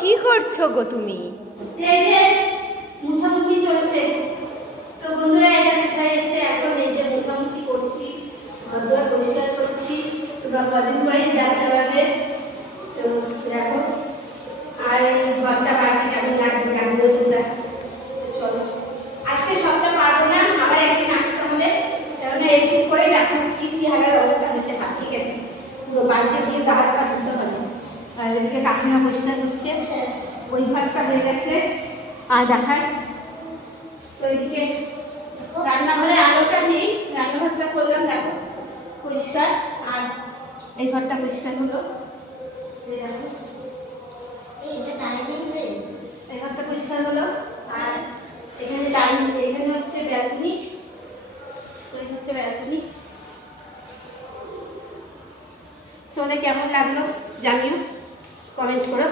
কি করছো গো তুমি? এই যে মুছামুছি চলছে। তো বন্ধুরা এটা কোথায় এসে এখন এই যে মুছামুছি করছি, ঘরগুলো পরিষ্কার করছি। তোমরা কদিন পরেই জানতে পারবে। তো দেখো, আর এই ঘরটা বাড়িটা কেমন লাগছে জানবো তোমরা। চলো, আজকে সবটা পারবো না, আবার একদিন আসতে হবে। কারণ একটু করে দেখো কি চেহারার অবস্থা হচ্ছে। ঠিক আছে, পুরো বাড়িতে গিয়ে গা হাত পা ধুতে হবে। আর এদিকে কাকিমা পরিষ্কার করছে, ওই ভাতটা হয়ে গেছে। আর দেখায় তো এদিকে রান্নাঘরে আলোটা নেই, রান্নাঘরটা করলাম দেখো পরিষ্কার। আর এই ঘরটা পরিষ্কার হলো, এই দেখো এই ঘরটা পরিষ্কার হলো। আর এখানে এখানে হচ্ছে ব্যালকনি, ওই হচ্ছে ব্যালকনি। তোমাদের কেমন লাগলো জানিও, কমেন্ট করো।